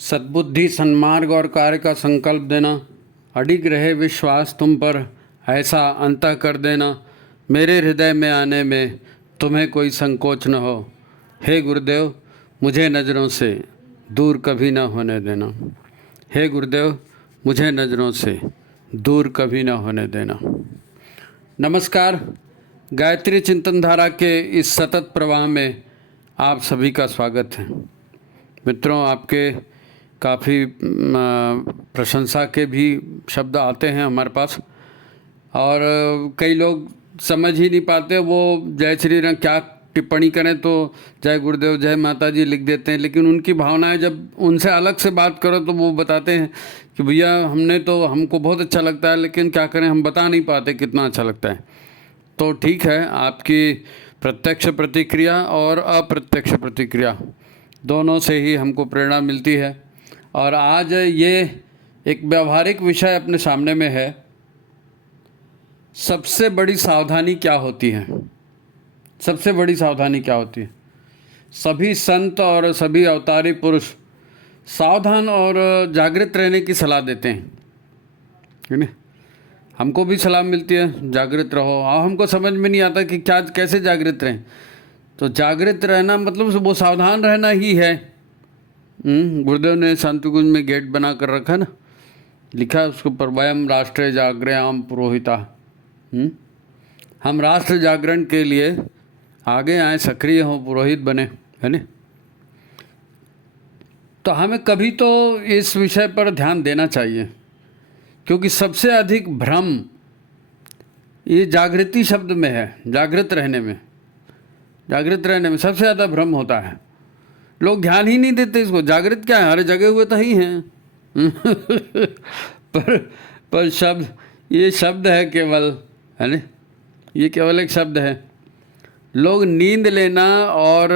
सद्बुद्धि, सन्मार्ग और कार्य का संकल्प देना, अडिग रहे विश्वास तुम पर, ऐसा अंतः कर देना, मेरे हृदय में आने में तुम्हें कोई संकोच न हो। हे गुरुदेव, मुझे नज़रों से दूर कभी न होने देना। हे गुरुदेव, मुझे नज़रों से दूर कभी न होने देना। नमस्कार, गायत्री चिंतन धारा के इस सतत प्रवाह में आप सभी का स्वागत है। मित्रों, आपके काफ़ी प्रशंसा के भी शब्द आते हैं हमारे पास, और कई लोग समझ ही नहीं पाते, वो जय श्री राम क्या टिप्पणी करें तो जय गुरुदेव, जय माता जी लिख देते हैं, लेकिन उनकी भावनाएं जब उनसे अलग से बात करो तो वो बताते हैं कि भैया हमको बहुत अच्छा लगता है, लेकिन क्या करें, हम बता नहीं पाते कितना अच्छा लगता है। तो ठीक है, आपकी प्रत्यक्ष प्रतिक्रिया और अप्रत्यक्ष प्रतिक्रिया दोनों से ही हमको प्रेरणा मिलती है। और आज ये एक व्यावहारिक विषय अपने सामने में है, सबसे बड़ी सावधानी क्या होती है। सबसे बड़ी सावधानी क्या होती है? सभी संत और सभी अवतारी पुरुष सावधान और जागृत रहने की सलाह देते हैं, है ना। हमको भी सलाह मिलती है जागृत रहो, और हमको समझ में नहीं आता कि क्या कैसे जागृत रहें। तो जागृत रहना मतलब वो सावधान रहना ही है। गुरुदेव ने शांतिकुंज में गेट बना कर रखा ना, लिखा है उसके ऊपर, वयम राष्ट्र जागृयाम पुरोहिता। हम राष्ट्र जागरण के लिए आगे आए, सक्रिय हों, पुरोहित बने, है ना। तो हमें कभी तो इस विषय पर ध्यान देना चाहिए, क्योंकि सबसे अधिक भ्रम ये जागृति शब्द में है। जागृत रहने में सबसे ज़्यादा भ्रम होता है। लोग ध्यान ही नहीं देते इसको। जागृत क्या है, हर जगह हुए तो ही हैं। पर शब्द, ये शब्द है केवल, है ना, ये केवल एक शब्द है। लोग नींद लेना और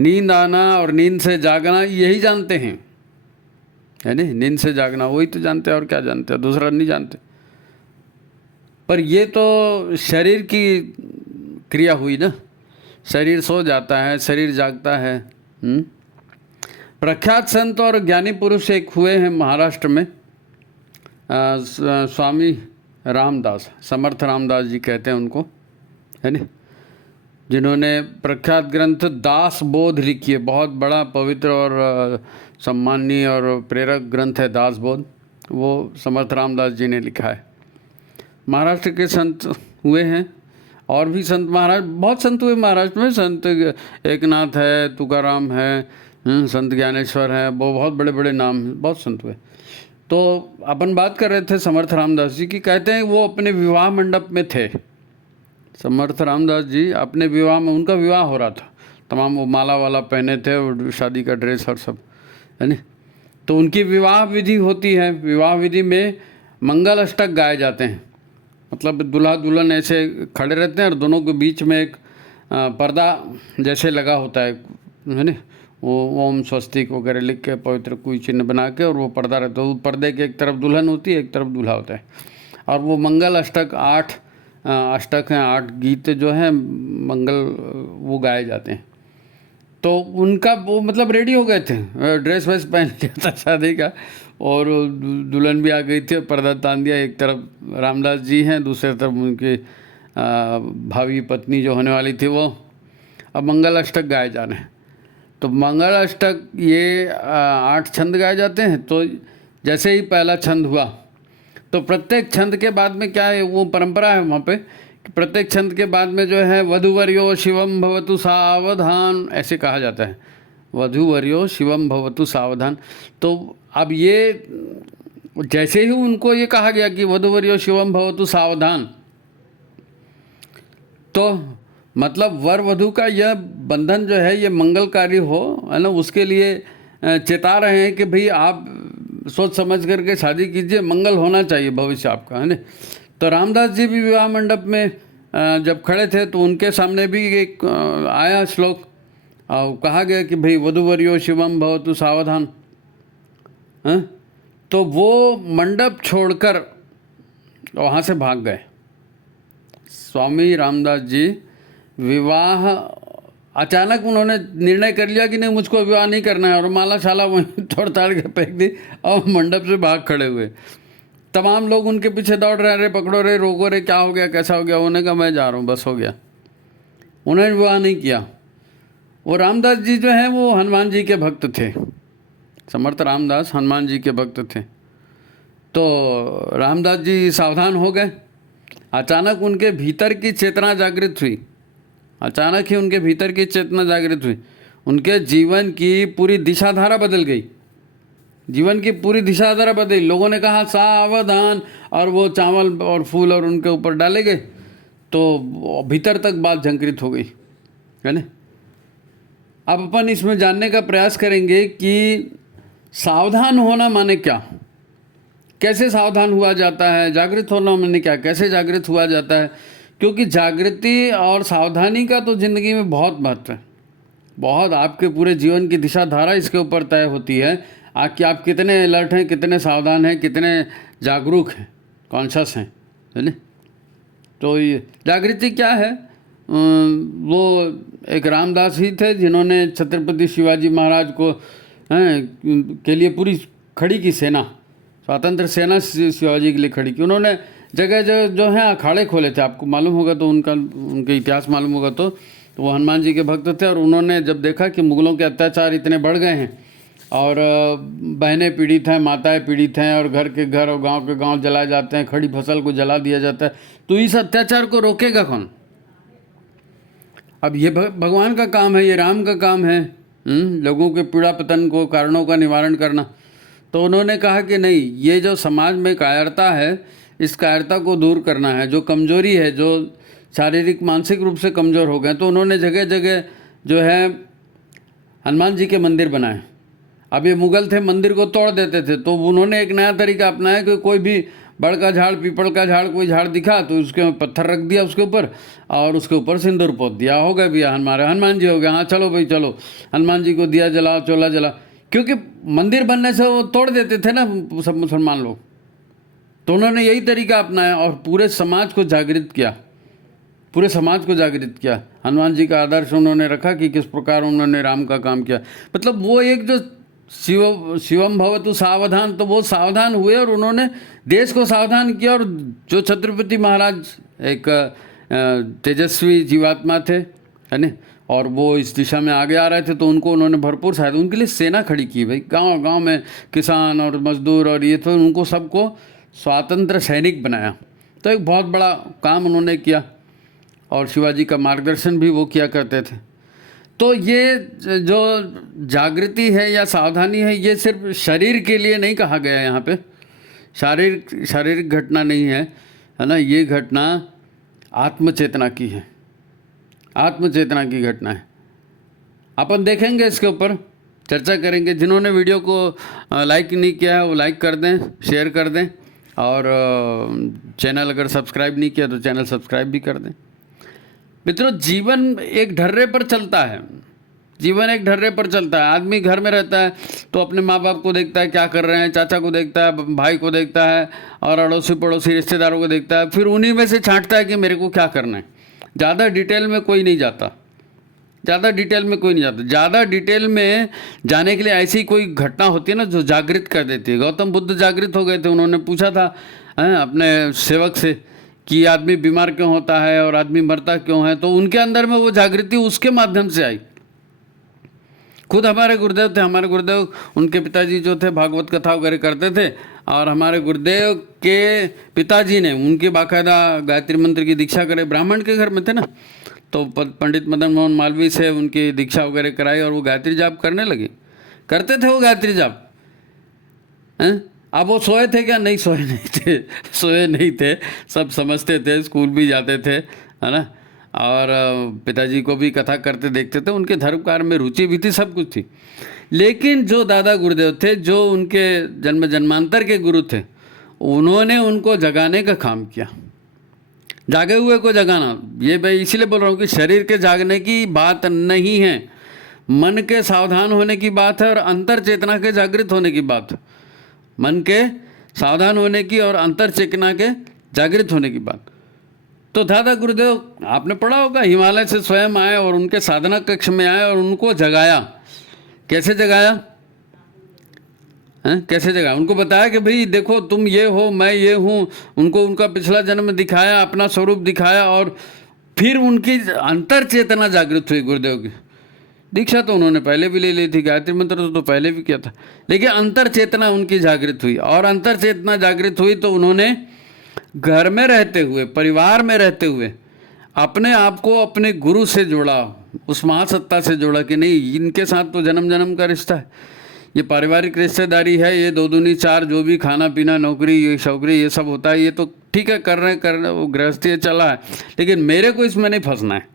नींद आना और नींद से जागना यही जानते हैं, है ना। नींद से जागना वही तो जानते हैं, और क्या जानते हैं, दूसरा नहीं जानते। पर ये तो शरीर की क्रिया हुई ना। शरीर सो जाता है, शरीर जागता है। प्रख्यात संत और ज्ञानी पुरुष एक हुए हैं महाराष्ट्र में, स्वामी रामदास, समर्थ रामदास जी कहते हैं उनको, है ना, जिन्होंने प्रख्यात ग्रंथ दास बोध लिखी है। बहुत बड़ा पवित्र और सम्माननीय और प्रेरक ग्रंथ है दास बोध, वो समर्थ रामदास जी ने लिखा है। महाराष्ट्र के संत हुए हैं, और भी संत बहुत संत हुए महाराष्ट्र में। संत एकनाथ है, तुकाराम है, संत ज्ञानेश्वर है, वो बहुत बड़े बड़े नाम, बहुत संत हुए। तो अपन बात कर रहे थे समर्थ रामदास जी की। कहते हैं वो अपने विवाह मंडप में थे। समर्थ रामदास जी अपने विवाह में, उनका विवाह हो रहा था, तमाम वो माला वाला पहने थे और शादी का ड्रेस और सब, है ना। तो उनकी विवाह विधि होती है। विवाह विधि में मंगल अष्टक गाए जाते हैं। मतलब दूल्हा दुल्हन ऐसे खड़े रहते हैं और दोनों के बीच में एक पर्दा जैसे लगा होता है ना, वो ओम स्वस्तिक वगैरह लिख के पवित्र कोई चिन्ह बना के, और वो पर्दा रहता है। वो पर्दे के एक तरफ दुल्हन होती है, एक तरफ दूल्हा होता है। और वो मंगल अष्टक 8 अष्टक हैं, 8 गीत जो हैं मंगल, वो गाए जाते हैं। तो उनका वो मतलब रेडी हो गए थे, ड्रेस वेस पहन लिया था शादी का, और दुल्हन भी आ गई थी, पर्दा तान दिया। एक तरफ रामदास जी हैं, दूसरी तरफ उनकी भावी पत्नी जो होने वाली थी वो। अब मंगल अष्टक गाए जा रहे हैं। तो मंगल अष्टक ये 8 छंद गाए जाते हैं। तो जैसे ही पहला छंद हुआ, तो प्रत्येक छंद के बाद में क्या है, वो परंपरा है वहाँ पे, प्रत्येक छंद के बाद में जो है वधूवर्यो शिवम भवतु सावधान, ऐसे कहा जाता है, वधूवर्यो शिवम भवतु सावधान। तो अब ये जैसे ही उनको ये कहा गया कि वधूवर्यो शिवम भवतु सावधान, तो मतलब वर वधू का यह बंधन जो है ये मंगलकारी हो, है ना, उसके लिए चेता रहे हैं कि भाई आप सोच समझ करके शादी कीजिए, मंगल होना चाहिए भविष्य आपका, है ना। तो रामदास जी भी विवाह मंडप में जब खड़े थे तो उनके सामने भी एक आया श्लोक, और कहा गया कि भाई वधूवर्यो शिवम भवतु सावधान। तो वो मंडप छोड़कर वहाँ से भाग गए। स्वामी रामदास जी विवाह अचानक उन्होंने निर्णय कर लिया कि नहीं, मुझको विवाह नहीं करना है, और माला शाला वहीं तोड़ ताड़ के फेंक दी और मंडप से भाग खड़े हुए। तमाम लोग उनके पीछे दौड़ रहे, अरे पकड़ो रे, रोको रे, क्या हो गया, कैसा हो गया। उन्होंने कहा मैं जा रहा हूँ, बस हो गया। उन्होंने विवाह नहीं किया। वो रामदास जी जो हैं वो हनुमान जी के भक्त थे, समर्थ रामदास हनुमान जी के भक्त थे। तो रामदास जी सावधान हो गए। अचानक उनके भीतर की चेतना जागृत हुई, अचानक ही उनके भीतर की चेतना जागृत हुई। उनके जीवन की पूरी दिशाधारा बदल गई, जीवन की पूरी दिशाधारा बदली। लोगों ने कहा सावधान, और वो चावल और फूल और उनके ऊपर डाले गए, तो भीतर तक बात झंकृत हो गई, है ना। अब अपन इसमें जानने का प्रयास करेंगे कि सावधान होना माने क्या, कैसे सावधान हुआ जाता है, जागृत होना माने क्या, कैसे जागृत हुआ जाता है। क्योंकि जागृति और सावधानी का तो ज़िंदगी में बहुत महत्व है, बहुत। आपके पूरे जीवन की दिशा धारा इसके ऊपर तय होती है कि आप कितने अलर्ट हैं, कितने सावधान हैं, कितने जागरूक हैं, कॉन्शस हैं, है ना। तो ये जागृति क्या है, वो एक रामदास ही थे जिन्होंने छत्रपति शिवाजी महाराज को के लिए पूरी खड़ी की सेना, स्वतंत्र सेना शिवाजी के लिए खड़ी की। उन्होंने जगह जगह जो है अखाड़े खोले थे, आपको मालूम होगा तो उनका इतिहास मालूम होगा तो वो हनुमान जी के भक्त थे। और उन्होंने जब देखा कि मुगलों के अत्याचार इतने बढ़ गए हैं और बहनें पीड़ित हैं, माताएं पीड़ित हैं, और घर के घर और गांव के गांव जलाए जाते हैं, खड़ी फसल को जला दिया जाता है, तो इस अत्याचार को रोकेगा कौन। अब ये भगवान का काम है, ये राम का काम है, लोगों के पीड़ा पतन को, कारणों का निवारण करना। तो उन्होंने कहा कि नहीं, ये जो समाज में कायरता है, इस कायरता को दूर करना है। जो कमजोरी है, जो शारीरिक मानसिक रूप से कमज़ोर हो गए, तो उन्होंने जगह जगह जो है हनुमान जी के मंदिर बनाए। अब ये मुगल थे, मंदिर को तोड़ देते थे, तो उन्होंने एक नया तरीका अपनाया कि कोई भी बड़ का झाड़, पीपल का झाड़, कोई झाड़ दिखा तो उसके पत्थर रख दिया उसके ऊपर, और उसके ऊपर सिंदूर पोत दिया, हो गए भैया हनुमान जी हो गए, हाँ चलो भाई चलो, हनुमान जी को दिया जलाओ, चोला जला। क्योंकि मंदिर बनने से वो तोड़ देते थे ना सब मुसलमान लोग, तो उन्होंने यही तरीका अपनाया और पूरे समाज को जागृत किया, पूरे समाज को जागृत किया। हनुमान जी का आदर्श उन्होंने रखा कि किस प्रकार उन्होंने राम का काम किया। मतलब वो एक जो शिवम भवतु सावधान, तो वो सावधान हुए और उन्होंने देश को सावधान किया। और जो छत्रपति महाराज एक तेजस्वी जीवात्मा थे, है ना, और वो इस दिशा में आगे आ रहे थे, तो उनको उन्होंने भरपूर सहायता, उनके लिए सेना खड़ी की भाई। गांव गांव में किसान और मजदूर और ये तो उनको सबको स्वतंत्र सैनिक बनाया। तो एक बहुत बड़ा काम उन्होंने किया और शिवाजी का मार्गदर्शन भी वो किया करते थे। तो ये जो जागृति है या सावधानी है, ये सिर्फ शरीर के लिए नहीं कहा गया है यहाँ पे, शारीरिक घटना नहीं है, है ना। ये घटना आत्मचेतना की है, आत्मचेतना की घटना है। अपन देखेंगे, इसके ऊपर चर्चा करेंगे। जिन्होंने वीडियो को लाइक नहीं किया है वो लाइक कर दें, शेयर कर दें, और चैनल अगर सब्सक्राइब नहीं किया तो चैनल सब्सक्राइब भी कर दें। मित्रों, जीवन एक ढर्रे पर चलता है, जीवन एक ढर्रे पर चलता है। आदमी घर में रहता है तो अपने माँ बाप को देखता है क्या कर रहे हैं, चाचा को देखता है, भाई को देखता है, और अड़ोसी पड़ोसी रिश्तेदारों को देखता है, फिर उन्हीं में से छांटता है कि मेरे को क्या करना है। ज़्यादा डिटेल में कोई नहीं जाता, ज़्यादा डिटेल में कोई नहीं जाता। ज़्यादा डिटेल में जाने के लिए ऐसी कोई घटना होती है ना जो जागृत कर देती है। गौतम बुद्ध जागृत हो गए थे, उन्होंने पूछा था अपने सेवक से कि आदमी बीमार क्यों होता है और आदमी मरता क्यों है, तो उनके अंदर में वो जागृति उसके माध्यम से आई। खुद हमारे गुरुदेव थे, हमारे गुरुदेव, उनके पिताजी जो थे भागवत कथा वगैरह करते थे, और हमारे गुरुदेव के पिताजी ने उनकी बाकायदा गायत्री मंत्र की दीक्षा करे। ब्राह्मण के घर में थे ना, तो पंडित मदन मोहन मालवीय से उनकी दीक्षा वगैरह कराई और वो गायत्री जाप करने लगे, करते थे वो गायत्री जाप। हैं, अब वो सोए थे क्या? नहीं, सोए नहीं थे, सोए नहीं थे, सब समझते थे, स्कूल भी जाते थे, है ना, और पिताजी को भी कथा करते देखते थे, उनके धर्म कार्य में रुचि भी थी, सब कुछ थी। लेकिन जो दादा गुरुदेव थे, जो उनके जन्म जन्मांतर के गुरु थे, उन्होंने उनको जगाने का काम किया, जागे हुए को जगाना। ये मैं इसीलिए बोल रहा हूँ कि शरीर के जागने की बात नहीं है, मन के सावधान होने की बात है और अंतर चेतना के जागृत होने की बात है। मन के सावधान होने की और अंतर चेतना के जागृत होने की बात। तो दादा गुरुदेव आपने पढ़ा होगा, हिमालय से स्वयं आए और उनके साधना कक्ष में आए और उनको जगाया। कैसे जगाया? कैसे जगाया? उनको बताया कि भाई देखो तुम ये हो, मैं ये हूँ। उनको उनका पिछला जन्म दिखाया, अपना स्वरूप दिखाया, और फिर उनकी अंतर चेतना जागृत हुई। गुरुदेव की दीक्षा तो उन्होंने पहले भी ले ली थी, गायत्री मंत्र तो पहले भी किया था, लेकिन अंतर चेतना उनकी जागृत हुई। और अंतर चेतना जागृत हुई तो उन्होंने घर में रहते हुए, परिवार में रहते हुए अपने आप को अपने गुरु से जोड़ा, उस महासत्ता से जोड़ा कि नहीं, इनके साथ तो जन्म जन्म का रिश्ता है, ये पारिवारिक रिश्तेदारी है, ये 2 दूनी 4 जो भी खाना पीना नौकरी ये शौकरी ये सब होता है, ये तो ठीक है कर रहे वो गृहस्थी चला है, लेकिन मेरे को इसमें नहीं फंसना है।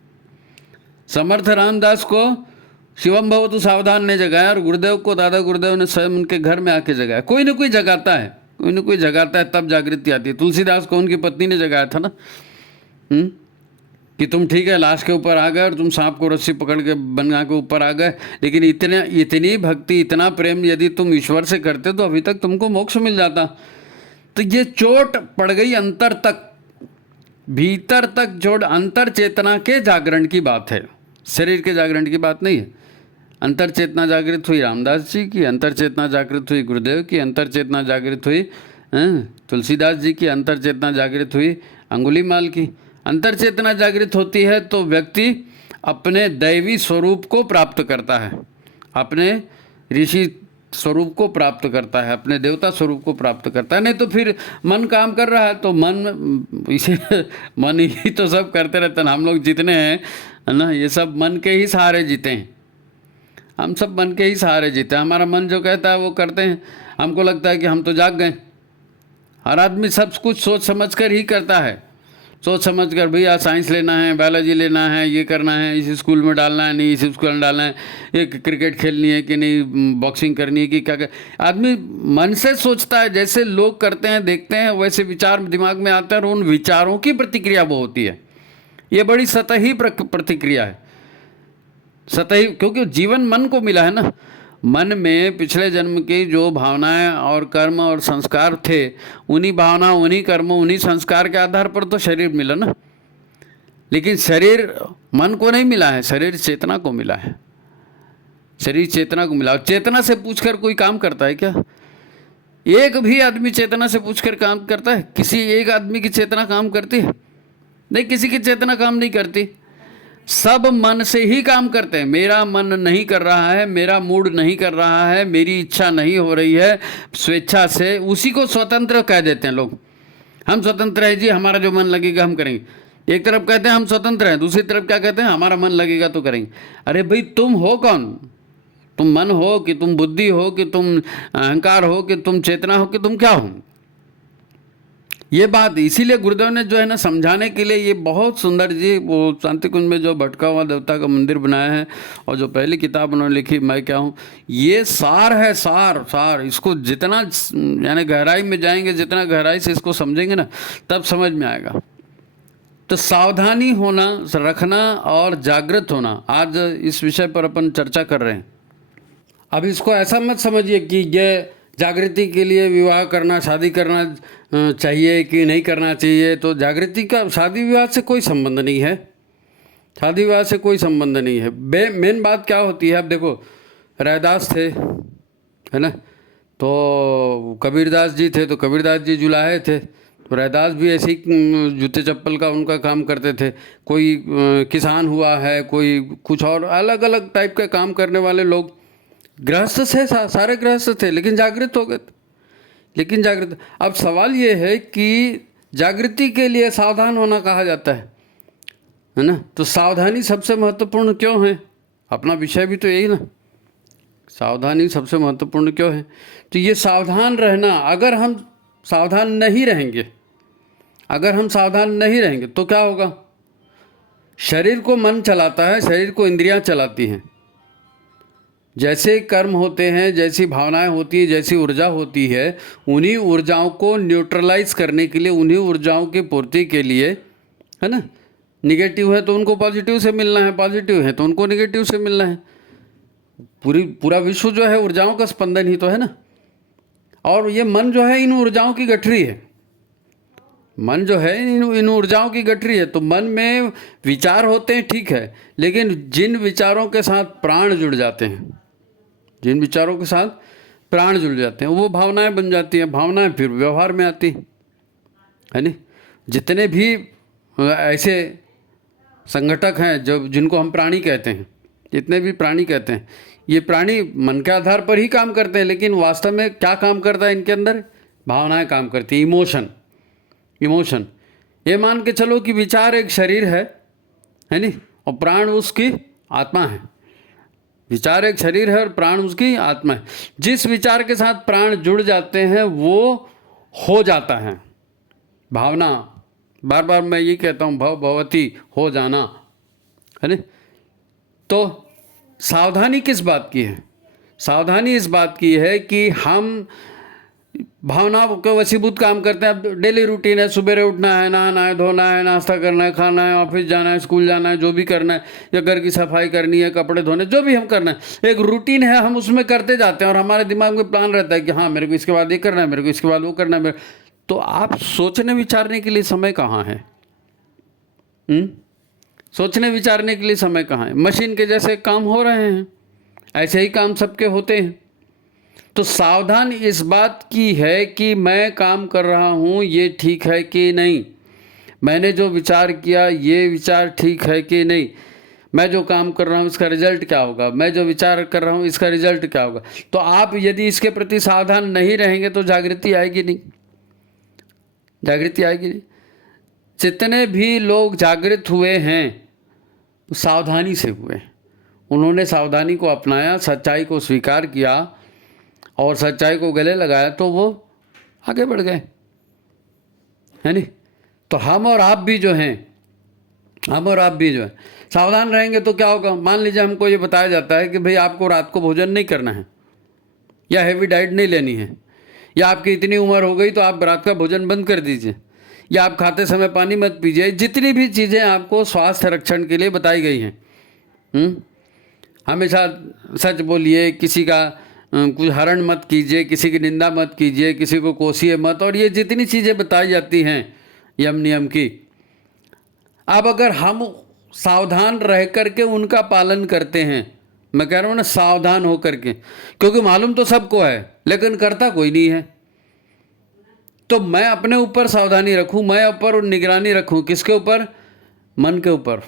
समर्थ रामदास को शिवम भवतु सावधान ने जगाया और गुरुदेव को दादा गुरुदेव ने स्वयं उनके घर में आके जगाया। कोई ना कोई जगाता है, कोई ना कोई जगाता है, तब जागृति आती है। तुलसीदास को उनकी पत्नी ने जगाया था ना, कि तुम ठीक है लाश के ऊपर आ गए और तुम सांप को रस्सी पकड़ के बना के ऊपर आ गए, लेकिन इतनी भक्ति इतना प्रेम यदि तुम ईश्वर से करते तो अभी तक तुमको मोक्ष मिल जाता। तो ये चोट पड़ गई अंतर तक, भीतर तक चोट। अंतर चेतना के जागरण की बात है, शरीर के जागरण की बात नहीं है। अंतर चेतना जागृत हुई रामदास जी की, अंतर चेतना जागृत हुई गुरुदेव की, अंतर चेतना जागृत हुई तुलसीदास जी की, अंतर चेतना जागृत हुई अंगुलीमाल की। अंतर चेतना जागृत होती है तो व्यक्ति अपने दैवी स्वरूप को प्राप्त करता है, अपने ऋषि स्वरूप को प्राप्त करता है, अपने देवता स्वरूप को प्राप्त करता है। नहीं तो फिर मन काम कर रहा है तो मन इसे मन ही तो सब करते रहते हैं। हम लोग जितने हैं ना, ये सब मन के ही सहारे जीते हैं, हम सब मन के ही सहारे जीते हैं। हमारा मन जो कहता है वो करते हैं, हमको लगता है कि हम तो जाग गए। हर आदमी सब कुछ सोच समझ कर ही करता है, सोच समझ कर भैया साइंस लेना है, बायोलॉजी लेना है, ये करना है, इस स्कूल में डालना है, नहीं इस स्कूल में डालना है, ये क्रिकेट खेलनी है कि नहीं, बॉक्सिंग करनी है कि क्या कर। आदमी मन से सोचता है, जैसे लोग करते हैं देखते हैं वैसे विचार दिमाग में आता है और उन विचारों की प्रतिक्रिया वो होती है। ये बड़ी सतही प्रतिक्रिया है, सतही, क्योंकि जीवन मन को मिला है ना। मन में पिछले जन्म की जो भावनाएं और कर्म और संस्कार थे, उन्हीं भावना उन्हीं कर्म उन्हीं संस्कार के आधार पर तो शरीर मिला ना। लेकिन शरीर मन को नहीं मिला है, शरीर चेतना को मिला है, शरीर चेतना को मिला। और चेतना से पूछकर कोई काम करता है क्या? एक भी आदमी चेतना से पूछकर काम करता है? किसी एक आदमी की चेतना काम करती है? नहीं, किसी की चेतना काम नहीं करती। सब मन से ही काम करते हैं। मेरा मन नहीं कर रहा है, मेरा मूड नहीं कर रहा है, मेरी इच्छा नहीं हो रही है स्वेच्छा से, उसी को स्वतंत्र कह देते हैं लोग। हम स्वतंत्र हैं जी, हमारा जो मन लगेगा हम करेंगे। एक तरफ कहते हैं हम स्वतंत्र हैं, दूसरी तरफ क्या कहते हैं, हमारा मन लगेगा तो करेंगे। अरे भाई तुम हो कौन? तुम मन हो कि तुम बुद्धि हो कि तुम अहंकार हो कि तुम चेतना हो कि तुम क्या हो? ये बात इसीलिए गुरुदेव ने जो है ना समझाने के लिए ये बहुत सुंदर जी वो शांति कुंज में जो भटका हुआ देवता का मंदिर बनाया है और जो पहली किताब उन्होंने लिखी मैं क्या हूँ, ये सार है, सार सार। इसको जितना यानी गहराई में जाएंगे, जितना गहराई से इसको समझेंगे ना, तब समझ में आएगा। तो सावधानी होना, रखना और जागृत होना, आज इस विषय पर अपन चर्चा कर रहे हैं। अब इसको ऐसा मत समझिए कि ये जागृति के लिए विवाह करना, शादी करना चाहिए कि नहीं करना चाहिए। तो जागृति का शादी विवाह से कोई संबंध नहीं है, शादी विवाह से कोई संबंध नहीं है। मेन बात क्या होती है, अब देखो रैदास थे, है ना, तो कबीरदास जी थे, तो कबीरदास जी जुलाहे थे, तो रैदास भी ऐसे ही जूते चप्पल का उनका काम करते थे। कोई किसान हुआ है, कोई कुछ और अलग अलग टाइप का काम करने वाले लोग गृहस्थ थे, सारे गृहस्थ थे, लेकिन जागृत हो गए। लेकिन जागृत, अब सवाल ये है कि जागृति के लिए सावधान होना कहा जाता है ना, तो सावधानी सबसे महत्वपूर्ण क्यों है? अपना विषय भी तो यही ना, सावधानी सबसे महत्वपूर्ण क्यों है? तो ये सावधान रहना, अगर हम सावधान नहीं रहेंगे, अगर हम सावधान नहीं रहेंगे तो क्या होगा? शरीर को मन चलाता है, शरीर को इंद्रियां चलाती हैं। जैसे कर्म होते हैं, जैसी भावनाएं होती है, जैसी ऊर्जा होती है, उन्हीं ऊर्जाओं को न्यूट्रलाइज करने के लिए, उन्हीं ऊर्जाओं की पूर्ति के लिए, है ना, निगेटिव है तो उनको पॉजिटिव से मिलना है, पॉजिटिव है तो उनको निगेटिव से मिलना है। पूरा विश्व जो है ऊर्जाओं का स्पंदन ही तो है ना। और ये मन जो है इन ऊर्जाओं की गठरी है, मन जो है इन ऊर्जाओं की गठरी है। तो मन में विचार होते हैं, ठीक है, लेकिन जिन विचारों के साथ प्राण जुड़ जाते हैं, जिन विचारों के साथ प्राण जुड़ जाते हैं, वो भावनाएं बन जाती हैं। भावनाएं फिर व्यवहार में आती है नहीं। जितने भी ऐसे संगठक हैं जो जिनको हम प्राणी कहते हैं, जितने भी प्राणी कहते हैं, ये प्राणी मन के आधार पर ही काम करते हैं, लेकिन वास्तव में क्या काम करता है इनके अंदर? भावनाएं काम करती हैं, इमोशन। ये मान के चलो कि विचार एक शरीर है नहीं, और प्राण उसकी आत्मा है। विचार एक शरीर है और प्राण उसकी आत्मा है। जिस विचार के साथ प्राण जुड़ जाते हैं वो हो जाता है भावना। बार बार मैं ये कहता हूँ, भव भवती, हो जाना, है ना। तो सावधानी किस बात की है? सावधानी इस बात की है कि हम भावनाओं के वशीभूत काम करते हैं। अब डेली रूटीन है, सुबह उठना है, नहाना है, धोना है, नाश्ता करना है, खाना है, ऑफिस जाना है, स्कूल जाना है, जो भी करना है, या घर की सफाई करनी है, कपड़े धोने, जो भी हम करना है, एक रूटीन है, हम उसमें करते जाते हैं और हमारे दिमाग में प्लान रहता है कि हाँ मेरे को इसके बाद ये करना है, मेरे को इसके बाद वो करना है। तो आप सोचने विचारने के लिए समय कहाँ है? सोचने विचारने के लिए समय कहाँ है? मशीन के जैसे काम हो रहे हैं, ऐसे ही काम सबके होते हैं। तो सावधान इस बात की है कि मैं काम कर रहा हूँ ये ठीक है कि नहीं, मैंने जो विचार किया ये विचार ठीक है कि नहीं, मैं जो काम कर रहा हूँ इसका रिजल्ट क्या होगा, मैं जो विचार कर रहा हूँ इसका रिजल्ट क्या होगा। तो आप यदि इसके प्रति सावधान नहीं रहेंगे तो जागृति आएगी नहीं, जागृति आएगी नहीं। जितने भी लोग जागृत हुए हैं सावधानी से हुए, उन्होंने सावधानी को अपनाया, सच्चाई को स्वीकार किया और सच्चाई को गले लगाया, तो वो आगे बढ़ गए, है नहीं। तो हम और आप भी जो हैं, सावधान रहेंगे तो क्या होगा? मान लीजिए हमको ये बताया जाता है कि भाई आपको रात को भोजन नहीं करना है, या हैवी डाइट नहीं लेनी है, या आपकी इतनी उम्र हो गई तो आप रात का भोजन बंद कर दीजिए, या आप खाते समय पानी मत पीजिए। जितनी भी चीज़ें आपको स्वास्थ्य रक्षण के लिए बताई गई हैं, हमेशा सच बोलिए, किसी का कुछ हरण मत कीजिए, किसी की निंदा मत कीजिए, किसी को कोसिए मत, और ये जितनी चीज़ें बताई जाती हैं यम नियम की, अब अगर हम सावधान रह करके उनका पालन करते हैं, मैं कह रहा हूँ ना सावधान हो करके, क्योंकि मालूम तो सबको है लेकिन करता कोई नहीं है। तो मैं अपने ऊपर सावधानी रखूँ, मैं ऊपर निगरानी रखूँ, किसके ऊपर? मन के ऊपर।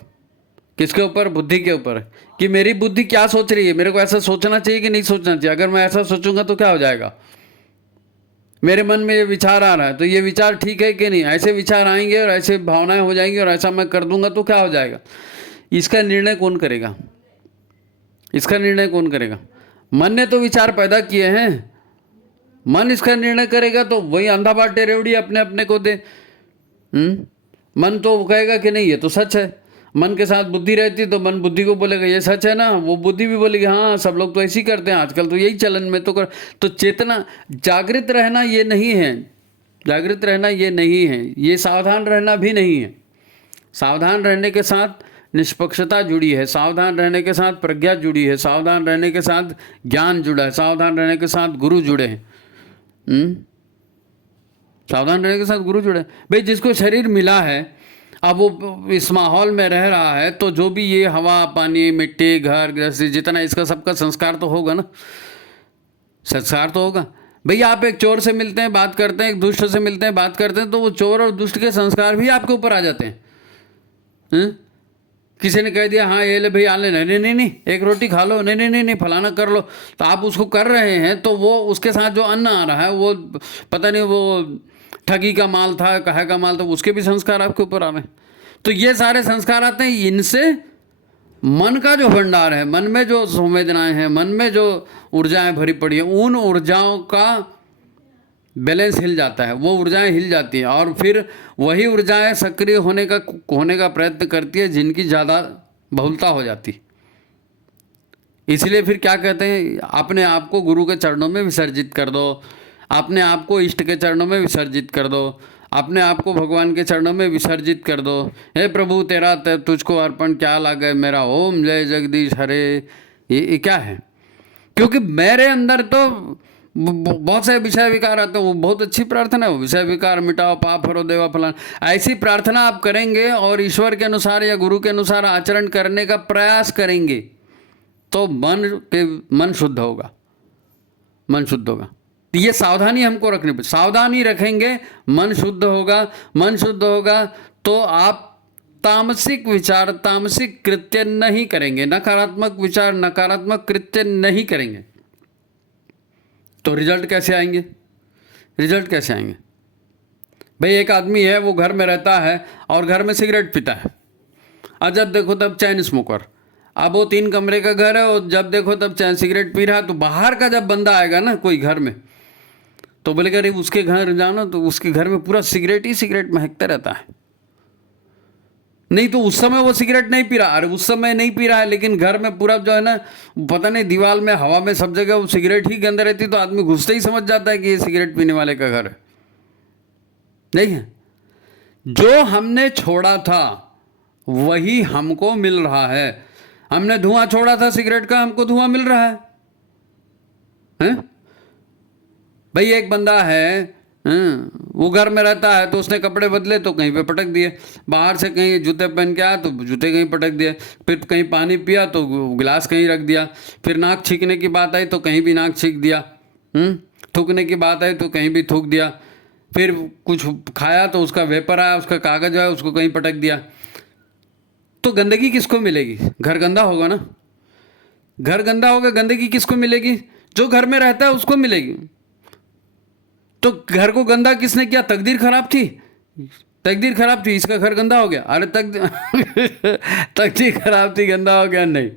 किसके ऊपर? बुद्धि के ऊपर, कि मेरी बुद्धि क्या सोच रही है, मेरे को ऐसा सोचना चाहिए कि नहीं सोचना चाहिए। अगर मैं ऐसा सोचूंगा तो क्या हो जाएगा? मेरे मन में ये विचार आ रहा है तो ये विचार ठीक है कि नहीं? ऐसे विचार आएंगे और ऐसे भावनाएं हो जाएंगी और ऐसा मैं कर दूंगा तो क्या हो जाएगा? इसका निर्णय कौन करेगा? इसका निर्णय कौन करेगा? मन ने तो विचार पैदा किए हैं, मन इसका निर्णय करेगा तो वही अंधा बाटे रेवड़ी अपने अपने को दे। मन तो कहेगा कि नहीं ये तो सच है। मन के साथ बुद्धि रहती तो मन बुद्धि को बोलेगा ये सच है ना, वो बुद्धि भी बोलेगी हाँ सब लोग तो ऐसे ही करते हैं, आजकल तो यही चलन में तो कर। तो चेतना, जागृत रहना ये नहीं है, जागृत रहना ये नहीं है, ये सावधान रहना भी नहीं है। सावधान रहने के साथ निष्पक्षता जुड़ी है, सावधान रहने के साथ प्रज्ञा जुड़ी है, सावधान रहने के साथ ज्ञान जुड़ा है, सावधान रहने के साथ गुरु जुड़े हैं। सावधान रहने के साथ गुरु जुड़े। भाई जिसको शरीर मिला है, अब वो इस माहौल में रह रहा है, तो जो भी ये हवा पानी मिट्टी घर गृहस्थी जितना इसका सबका संस्कार तो होगा ना, संस्कार तो होगा। भाई आप एक चोर से मिलते हैं बात करते हैं, एक दुष्ट से मिलते हैं बात करते हैं, तो वो चोर और दुष्ट के संस्कार भी आपके ऊपर आ जाते हैं। किसी ने कह दिया हाँ ये ले भाई आने, नहीं नहीं नहीं एक रोटी खा लो, नहीं नहीं नहीं नहीं फलाना कर लो, तो आप उसको कर रहे हैं, तो वो उसके साथ जो अन्न आ रहा है वो पता नहीं वो ठगी का माल था, कहे का माल था, उसके भी संस्कार आपके ऊपर आ रहे हैं। तो ये सारे संस्कार आते हैं, इनसे मन का जो भंडार है, मन में जो संवेदनाएं हैं, मन में जो ऊर्जाएं भरी पड़ी है, उन ऊर्जाओं का बैलेंस हिल जाता है, वो ऊर्जाएं हिल जाती हैं और फिर वही ऊर्जाएं सक्रिय होने का प्रयत्न करती है जिनकी ज़्यादा बहुलता हो जाती। इसलिए फिर क्या कहते हैं, अपने आप को गुरु के चरणों में विसर्जित कर दो, अपने आप को इष्ट के चरणों में विसर्जित कर दो, अपने आप को भगवान के चरणों में विसर्जित कर दो। हे प्रभु तेरा तुझको अर्पण क्या लागे मेरा, ओम जय जगदीश हरे। ये क्या है? क्योंकि मेरे अंदर तो बहुत से विषय विकार आते हैं, वो बहुत अच्छी प्रार्थना है, वो विषय विकार मिटाओ, पाप हरो देवा फलाना, ऐसी प्रार्थना आप करेंगे और ईश्वर के अनुसार या गुरु के अनुसार आचरण करने का प्रयास करेंगे तो मन शुद्ध होगा, मन शुद्ध होगा। तो ये सावधानी हमको रखनी पड़ेगी, सावधानी रखेंगे मन शुद्ध होगा। मन शुद्ध होगा तो आप तामसिक विचार, तामसिक कृत्य नहीं करेंगे, नकारात्मक विचार, नकारात्मक कृत्य नहीं करेंगे। तो रिजल्ट कैसे आएंगे? रिजल्ट कैसे आएंगे भाई? एक आदमी है, वो घर में रहता है और घर में सिगरेट पीता है, और जब देखो तब चैन स्मोकर। अब वो 3 कमरे का घर है और जब देखो तब चैन सिगरेट पी रहा है। तो बाहर का जब बंदा आएगा ना कोई घर में, तो बोलेगा अरे उसके घर जाना, तो उसके घर में पूरा सिगरेट ही सिगरेट महकता रहता है। नहीं तो उस समय वो सिगरेट नहीं पी रहा, अरे उस समय नहीं पी रहा है, लेकिन घर में पूरा जो है ना, पता नहीं दीवार में, हवा में, सब जगह वो सिगरेट ही गंदा रहती, तो आदमी घुसते ही समझ जाता है कि ये सिगरेट पीने वाले का घर है। नहीं है, जो हमने छोड़ा था वही हमको मिल रहा है। हमने धुआं छोड़ा था सिगरेट का, हमको धुआं मिल रहा है, हैं? भाई एक बंदा है, वो घर में रहता है तो उसने कपड़े बदले तो कहीं पे पटक दिए, बाहर से कहीं जूते पहन के आया तो जूते कहीं पटक दिए, फिर कहीं पानी पिया तो गिलास कहीं रख दिया, फिर नाक छींकने की बात आई तो कहीं भी नाक छींक दिया, थूकने की बात आई तो कहीं भी थूक दिया, फिर कुछ खाया तो उसका वेपर आया, उसका कागज आया, उसको कहीं पटक दिया। तो गंदगी किसको मिलेगी? घर गंदा होगा ना, घर गंदा होगा, गंदगी किसको मिलेगी? जो घर में रहता है उसको मिलेगी। तो घर को गंदा किसने किया? तकदीर खराब थी, तकदीर खराब थी, इसका घर गंदा हो गया। अरे तकदीर खराब थी, गंदा हो गया? नहीं,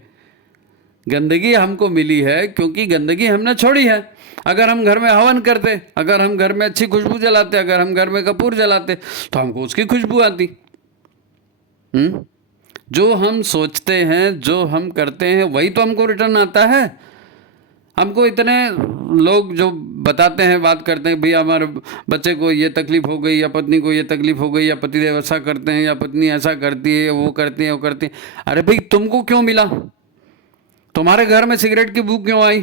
गंदगी हमको मिली है क्योंकि गंदगी हमने छोड़ी है। अगर हम घर में हवन करते, अगर हम घर में अच्छी खुशबू जलाते, अगर हम घर में कपूर जलाते तो हमको उसकी खुशबू आती। जो हम सोचते हैं, जो हम करते हैं, वही तो हमको रिटर्न आता है। हमको इतने लोग जो बताते हैं, बात करते हैं, भैया हमारे बच्चे को ये तकलीफ हो गई, या पत्नी को ये तकलीफ हो गई, या पतिदेव ऐसा करते हैं, या पत्नी ऐसा करती है, वो करती है, वो करती है। अरे भाई तुमको क्यों मिला? तुम्हारे घर में सिगरेट की बू क्यों आई?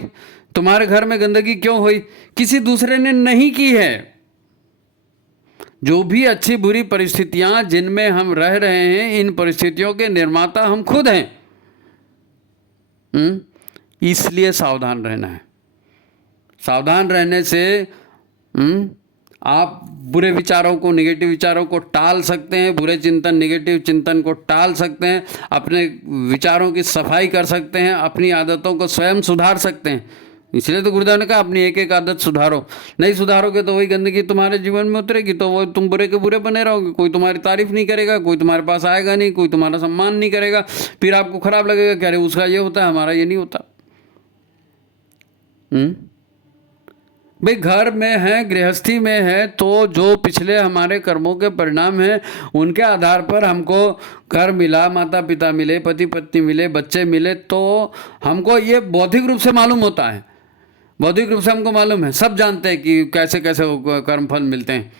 तुम्हारे घर में गंदगी क्यों हुई? किसी दूसरे ने नहीं की है। जो भी अच्छी बुरी परिस्थितियां जिनमें हम रह रहे हैं, इन परिस्थितियों के निर्माता हम खुद हैं। इसलिए सावधान रहना है। सावधान रहने से आप बुरे विचारों को, नेगेटिव विचारों को टाल सकते हैं, बुरे चिंतन, नेगेटिव चिंतन को टाल सकते हैं, अपने विचारों की सफाई कर सकते हैं, अपनी आदतों को स्वयं सुधार सकते हैं। इसलिए तो गुरुदेव ने कहा अपनी एक एक आदत सुधारो। नहीं सुधारोगे तो वही गंदगी तुम्हारे जीवन में उतरेगी, तो वो तुम बुरे के बुरे बने रहोगे। कोई तुम्हारी तारीफ नहीं करेगा, कोई तुम्हारे पास आएगा नहीं, कोई तुम्हारा सम्मान नहीं करेगा, फिर आपको खराब लगेगा कि अरे उसका ये होता है, हमारा ये नहीं होता। भाई घर में है, गृहस्थी में है, तो जो पिछले हमारे कर्मों के परिणाम हैं उनके आधार पर हमको घर मिला, माता पिता मिले, पति पत्नी मिले, बच्चे मिले, तो हमको ये बौद्धिक रूप से मालूम होता है। बौद्धिक रूप से हमको मालूम है, सब जानते हैं कि कैसे कैसे कर्मफल मिलते हैं।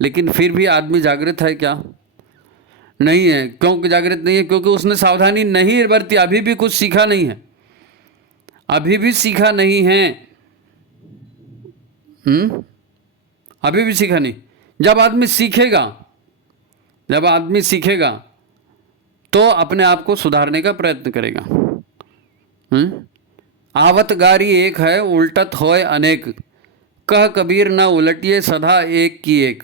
लेकिन फिर भी आदमी जागृत है क्या? नहीं है। क्यों जागृत नहीं है? क्योंकि उसने सावधानी नहीं बरती, अभी भी कुछ सीखा नहीं है, अभी भी सीखा नहीं है। अभी भी सीखा नहीं। जब आदमी सीखेगा, जब आदमी सीखेगा तो अपने आप को सुधारने का प्रयत्न करेगा। आवत गारी एक है, उल्टत होय अनेक, कह कबीर न उलटिए सदा एक की एक।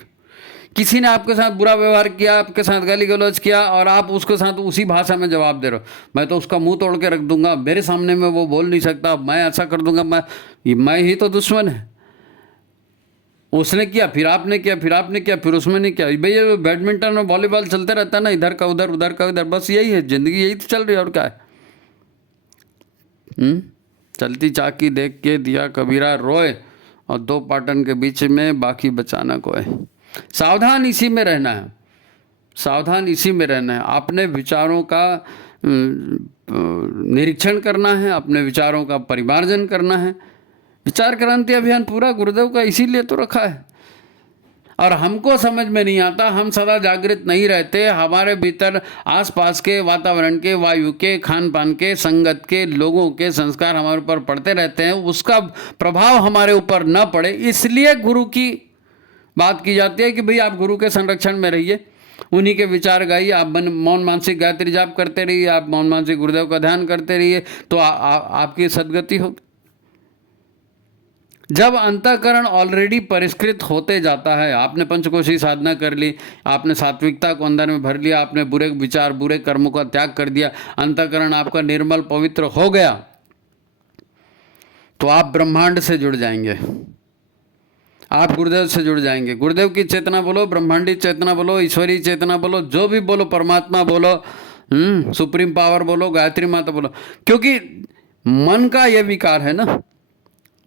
किसी ने आपके साथ बुरा व्यवहार किया, आपके साथ गाली गलौज किया, और आप उसके साथ उसी भाषा में जवाब दे रहे हो, मैं तो उसका मुंह तोड़ के रख दूंगा, मेरे सामने में वो बोल नहीं सकता, मैं ऐसा कर दूंगा, मैं ही तो दुश्मन है। उसने किया, फिर आपने किया, फिर आपने किया, फिर उसमें नहीं किया। भाई ये बैडमिंटन और वॉलीबॉल चलते रहता है ना, इधर का उधर, उधर का इधर, बस यही है जिंदगी, यही तो चल रही है, और क्या है। चलती चाकी देख के दिया कबीरा रोए, और 2 पाटन के बीच में बाकी बचाना कोई। सावधान इसी में रहना है, सावधान इसी में रहना है। अपने विचारों का निरीक्षण करना है, अपने विचारों का परिमार्जन करना है। विचार क्रांति अभियान पूरा गुरुदेव का इसीलिए तो रखा है। और हमको समझ में नहीं आता, हम सदा जागृत नहीं रहते, हमारे भीतर आसपास के वातावरण के, वायु के, खान पान के, संगत के, लोगों के संस्कार हमारे ऊपर पड़ते रहते हैं, उसका प्रभाव हमारे ऊपर न पड़े, इसलिए गुरु की बात की जाती है कि भाई आप गुरु के संरक्षण में रहिए, उन्हीं के विचार गाइए, आप मौन मानसिक गायत्री जाप करते रहिए, आप मौन मानसिक गुरुदेव का ध्यान करते रहिए, तो आपकी सदगति होगी। जब अंतःकरण ऑलरेडी परिष्कृत होते जाता है, आपने पंचकोशी साधना कर ली, आपने सात्विकता को अंदर में भर लिया, आपने बुरे विचार, बुरे कर्मों का त्याग कर दिया, अंतःकरण आपका निर्मल पवित्र हो गया, तो आप ब्रह्मांड से जुड़ जाएंगे, आप गुरुदेव से जुड़ जाएंगे। गुरुदेव की चेतना बोलो, ब्रह्मांडी चेतना बोलो, ईश्वरीय चेतना बोलो, जो भी बोलो, परमात्मा बोलो, सुप्रीम पावर बोलो, गायत्री माता बोलो, क्योंकि मन का ये विकार है ना,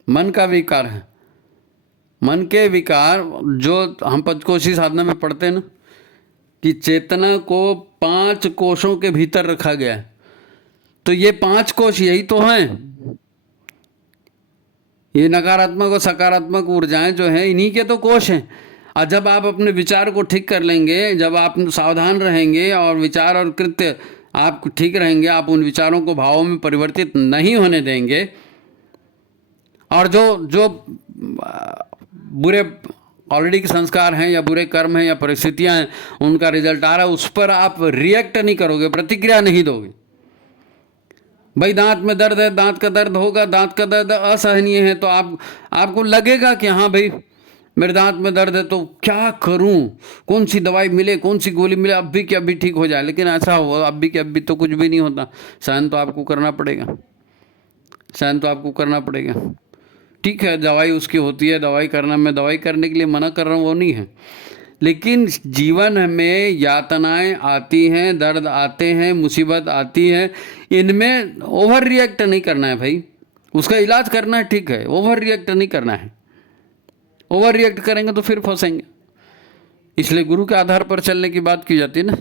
मन का विकार है, मन के विकार जो हम पंचकोशी साधना में पढ़ते हैं ना, कि चेतना को 5 कोशों के भीतर रखा गया है, तो ये 5 कोश यही तो हैं, ये नकारात्मक और सकारात्मक ऊर्जाएं जो हैं, इन्हीं के तो कोश हैं। और जब आप अपने विचार को ठीक कर लेंगे, जब आप सावधान रहेंगे और विचार और कृत्य आप ठीक रहेंगे, आप उन विचारों को भावों में परिवर्तित नहीं होने देंगे, और जो बुरे ऑलरेडी के संस्कार हैं या बुरे कर्म हैं या परिस्थितियां हैं, उनका रिजल्ट आ रहा है, उस पर आप रिएक्ट नहीं करोगे, प्रतिक्रिया नहीं दोगे। भाई दांत में दर्द है, दांत का दर्द होगा, दांत का दर्द असहनीय है, तो आपको लगेगा कि हाँ भाई मेरे दांत में दर्द है, तो क्या करूं, कौन सी दवाई मिले, कौन सी गोली मिले, अब भी कि अभी ठीक हो जाए। लेकिन ऐसा हो, अब भी कि अभी तो कुछ भी नहीं होता, सहन तो आपको करना पड़ेगा, सहन तो आपको करना पड़ेगा। ठीक है, दवाई उसकी होती है, दवाई करना, मैं दवाई करने के लिए मना कर रहा हूँ, वो नहीं है, लेकिन जीवन में यातनाएं आती हैं, दर्द आते हैं, मुसीबत आती है, इनमें ओवर रिएक्ट नहीं करना है भाई, उसका इलाज करना है, ठीक है, ओवर रिएक्ट नहीं करना है। ओवर रिएक्ट करेंगे तो फिर फंसेंगे, इसलिए गुरु के आधार पर चलने की बात की जाती है ना।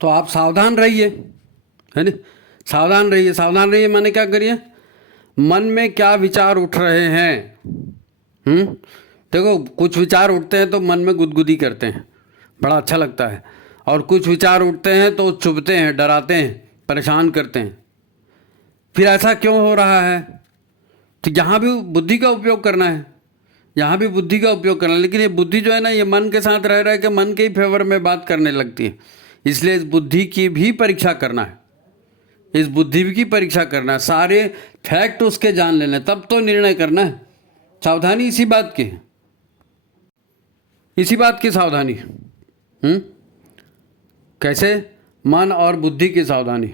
तो आप सावधान रहिए, है ना, सावधान रहिए। सावधान रहिए माने क्या करिए, मन में क्या विचार उठ रहे हैं। देखो, कुछ विचार उठते हैं तो मन में गुदगुदी करते हैं, बड़ा अच्छा लगता है, और कुछ विचार उठते हैं तो चुभते हैं, डराते हैं, परेशान करते हैं। फिर ऐसा क्यों हो रहा है? तो यहाँ भी बुद्धि का उपयोग करना है, यहाँ भी बुद्धि का उपयोग करना है, लेकिन ये बुद्धि जो है ना, ये मन के साथ रह रहे के मन के ही फेवर में बात करने लगती है, इसलिए इस बुद्धि की भी परीक्षा करना है, इस बुद्धि की परीक्षा करना है, सारे फैक्ट उसके जान लेने, तब तो निर्णय करना है। सावधानी इसी बात की है, इसी बात की सावधानी। कैसे? मन और बुद्धि की सावधानी।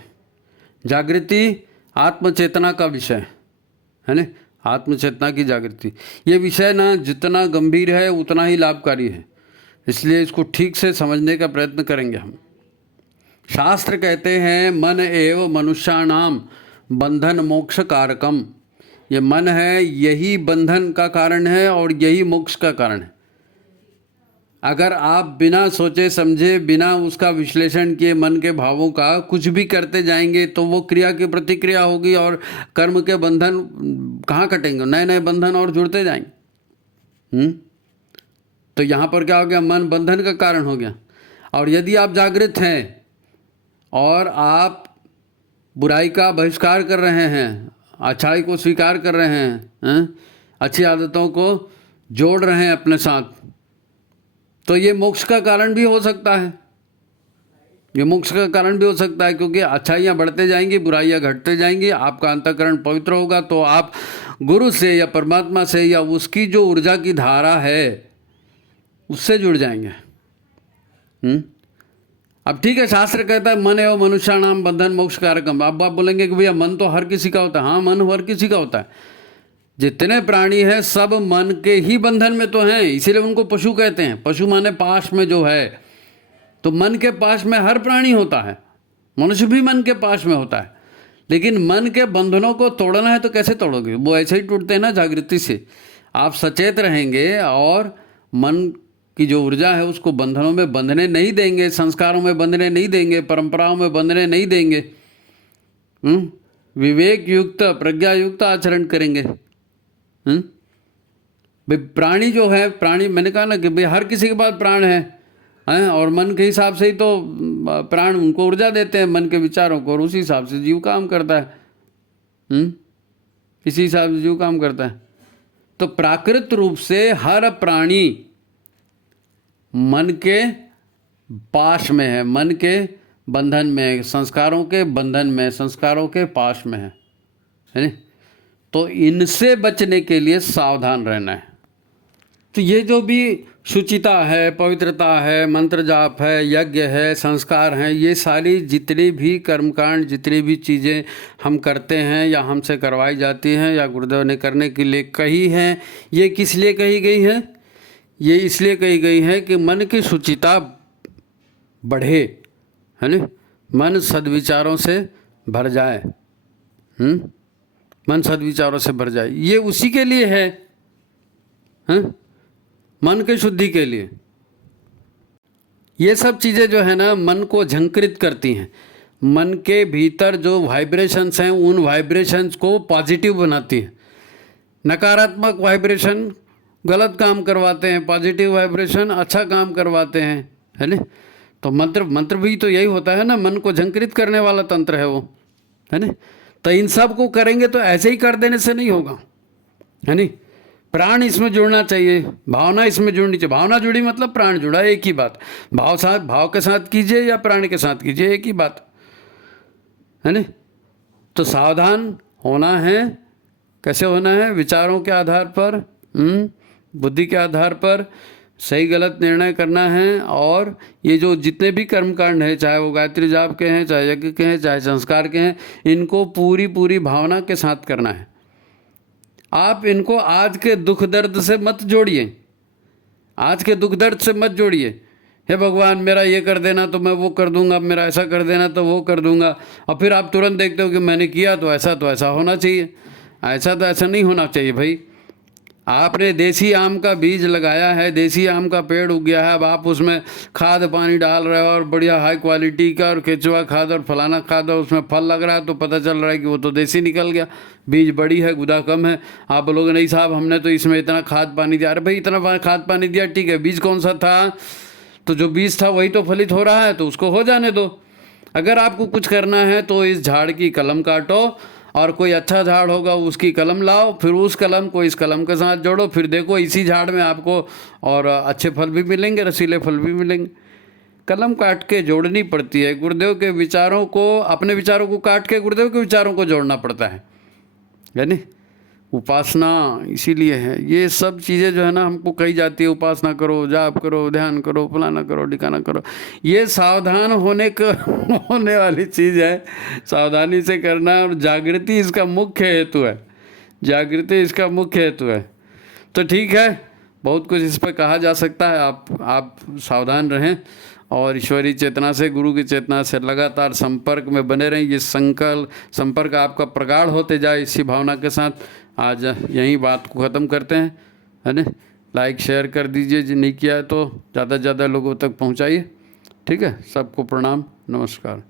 जागृति आत्मचेतना का विषय है ना, आत्मचेतना की जागृति, ये विषय ना जितना गंभीर है उतना ही लाभकारी है, इसलिए इसको ठीक से समझने का प्रयत्न करेंगे हम। शास्त्र कहते हैं मन एव मनुष्याणाम बंधन मोक्ष कारकम, ये मन है यही बंधन का कारण है और यही मोक्ष का कारण है। अगर आप बिना सोचे समझे, बिना उसका विश्लेषण किए मन के भावों का कुछ भी करते जाएंगे तो वो क्रिया की प्रतिक्रिया होगी और कर्म के बंधन कहाँ कटेंगे, नए नए बंधन और जुड़ते जाएंगे। तो यहाँ पर क्या हो गया, मन बंधन का कारण हो गया। और यदि आप जागृत हैं और आप बुराई का बहिष्कार कर रहे हैं, अच्छाई को स्वीकार कर रहे हैं, अच्छी आदतों को जोड़ रहे हैं अपने साथ, तो ये मोक्ष का कारण भी हो सकता है, ये मोक्ष का कारण भी हो सकता है, क्योंकि अच्छाइयाँ बढ़ते जाएंगी, बुराइयाँ घटते जाएंगी, आपका अंतःकरण पवित्र होगा, तो आप गुरु से या परमात्मा से या उसकी जो ऊर्जा की धारा है उससे जुड़ जाएंगे। अब ठीक है, शास्त्र कहता है मन एवं मनुष्याणाम बंधन मोक्ष कारकम। अब आप बोलेंगे कि भैया मन तो हर किसी का होता है। हाँ, मन हर किसी का होता है, जितने प्राणी हैं सब मन के ही बंधन में तो हैं, इसीलिए उनको पशु कहते हैं। पशु माने पाश में जो है, तो मन के पाश में हर प्राणी होता है, मनुष्य भी मन के पाश में होता है। लेकिन मन के बंधनों को तोड़ना है तो कैसे तोड़ोगे, वो ऐसे ही टूटते हैं ना, जागृति से। आप सचेत रहेंगे और मन की जो ऊर्जा है उसको बंधनों में बंधने नहीं देंगे, संस्कारों में बंधने नहीं देंगे, परंपराओं में बंधने नहीं देंगे, विवेक युक्त प्रज्ञा युक्त आचरण करेंगे, भाई प्राणी जो है, प्राणी मैंने कहा ना कि भाई हर किसी के पास प्राण है, और मन के हिसाब से ही तो प्राण उनको ऊर्जा देते हैं, मन के विचारों को, और उसी हिसाब से जीव काम करता है। इसी हिसाब से जीव काम करता है। तो प्राकृत रूप से हर प्राणी मन के पाश में है, मन के बंधन में है, संस्कारों के बंधन में, संस्कारों के पाश में है नहीं? तो इनसे बचने के लिए सावधान रहना है। तो ये जो भी शुचिता है, पवित्रता है, मंत्र जाप है, यज्ञ है, संस्कार हैं, ये सारी जितनी भी कर्मकांड, जितनी भी चीज़ें हम करते हैं या हमसे करवाई जाती हैं या गुरुदेव ने करने के लिए कही हैं, ये किस लिए कही गई है? ये इसलिए कही गई है कि मन की शुचिता बढ़े, है ना, मन सद्विचारों से भर जाए। मन सद्विचारों से भर जाए, ये उसी के लिए है, मन के शुद्धि के लिए। ये सब चीज़ें जो है ना मन को झंकृत करती हैं, मन के भीतर जो वाइब्रेशंस हैं उन वाइब्रेशंस को पॉजिटिव बनाती हैं। नकारात्मक वाइब्रेशन गलत काम करवाते हैं, पॉजिटिव वाइब्रेशन अच्छा काम करवाते हैं, है ना। तो मंत्र भी तो यही होता है ना, मन को झंकृत करने वाला तंत्र है वो, है ना। तो इन सब को करेंगे तो ऐसे ही कर देने से नहीं होगा, है नहीं। प्राण इसमें जुड़ना चाहिए, भावना इसमें जुड़नी चाहिए। भावना जुड़ी मतलब प्राण जुड़ा, एक ही बात। भाव के साथ कीजिए या प्राण के साथ कीजिए, एक ही बात, है ना। तो सावधान होना है। कैसे होना है? विचारों के आधार पर, बुद्धि के आधार पर सही गलत निर्णय करना है। और ये जो जितने भी कर्मकांड हैं, चाहे वो गायत्री जाप के हैं, चाहे यज्ञ के हैं, चाहे संस्कार के हैं, इनको पूरी भावना के साथ करना है। आप इनको आज के दुख दर्द से मत जोड़िए, आज के दुख दर्द से मत जोड़िए। हे भगवान मेरा ये कर देना तो मैं वो कर दूंगा, मेरा ऐसा कर देना तो वो कर दूंगा, और फिर आप तुरंत देखते हो कि मैंने किया तो ऐसा होना चाहिए। ऐसा तो ऐसा नहीं होना चाहिए भाई। आपने देसी आम का बीज लगाया है, देसी आम का पेड़ उग गया है, अब आप उसमें खाद पानी डाल रहे हो और बढ़िया हाई क्वालिटी का और केचुआ खाद और फलाना खाद, और उसमें फल लग रहा है, तो पता चल रहा है कि वो तो देसी निकल गया, बीज बड़ी है, गुदा कम है। आप बोलोगे नहीं साहब हमने तो इसमें इतना खाद पानी दिया। अरे भाई इतना खाद पानी दिया ठीक है, बीज कौन सा था? तो जो बीज था वही तो फलित हो रहा है, तो उसको हो जाने दो। अगर आपको कुछ करना है तो इस झाड़ की कलम काटो, और कोई अच्छा झाड़ होगा उसकी कलम लाओ, फिर उस कलम को इस कलम के साथ जोड़ो, फिर देखो इसी झाड़ में आपको और अच्छे फल भी मिलेंगे, रसीले फल भी मिलेंगे। कलम काट के जोड़नी पड़ती है। गुरुदेव के विचारों को, अपने विचारों को काट के गुरुदेव के विचारों को जोड़ना पड़ता है, यानी उपासना इसीलिए है। ये सब चीज़ें जो है ना हमको कही जाती है, उपासना करो, जाप करो, ध्यान करो, फलाना करो, ठिकाना करो। ये सावधान होने वाली चीज़ है, सावधानी से करना, और जागृति इसका मुख्य हेतु है, जागृति इसका मुख्य हेतु है। तो ठीक है, बहुत कुछ इस पर कहा जा सकता है। आप सावधान रहें और ईश्वरीय चेतना से, गुरु की चेतना से लगातार संपर्क में बने रहें। ये संपर्क आपका प्रगाढ़ होते जाए इसी भावना के साथ। आज यही बात को ख़त्म करते हैं, है ना। लाइक शेयर कर दीजिए, जो नहीं किया है तो ज़्यादा से ज़्यादा लोगों तक पहुंचाइए। ठीक है, सबको प्रणाम, नमस्कार।